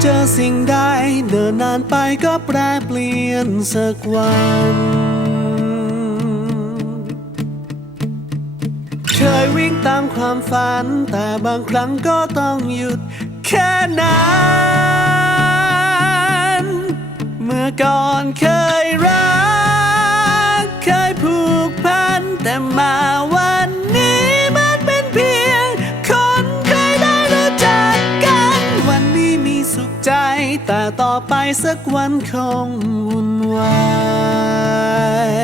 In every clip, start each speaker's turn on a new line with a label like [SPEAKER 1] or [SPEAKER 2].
[SPEAKER 1] เจอสิ่งใดเดินนานไปก็แปรเปลี่ยนสักวันเคยวิ่งตามความฝัน แต่บางครั้งก็ต้องหยุดแค่นั้น เมื่อก่อนเคยรัก ไปสักวันคงวุ่นวาย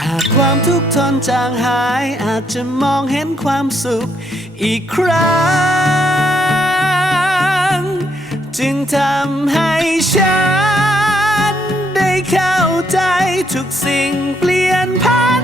[SPEAKER 1] หากความทุกข์ทนจางหายอาจจะมองเห็นความสุขอีกครั้ง จึงทำให้ฉัน ได้เข้าใจทุกสิ่งเปลี่ยนผ่าน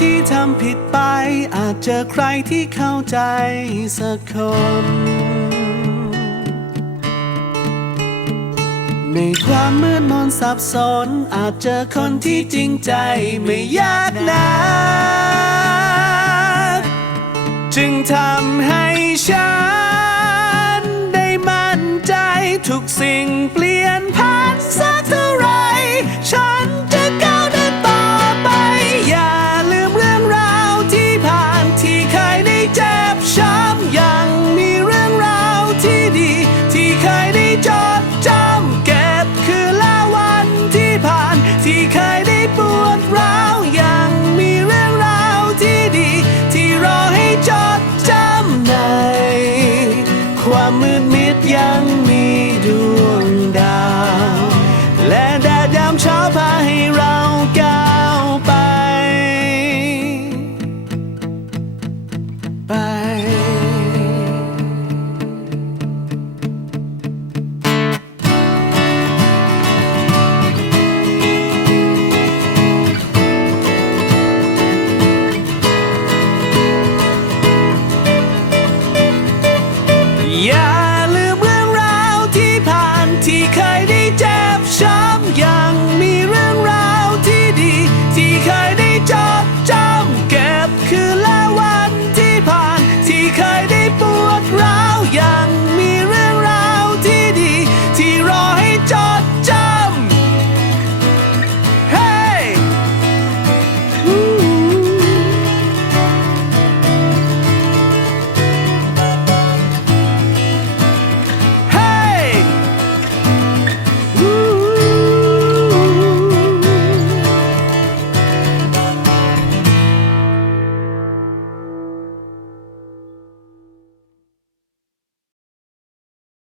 [SPEAKER 1] ที่ทำผิดไป อาจเจอใครที่เข้าใจสักคน ในความมืดมนสับสน อาจเจอคนที่จริงใจไม่ยากนักจึงทำให้ฉัน ได้มั่นใจทุกสิ่งเปลี่ยน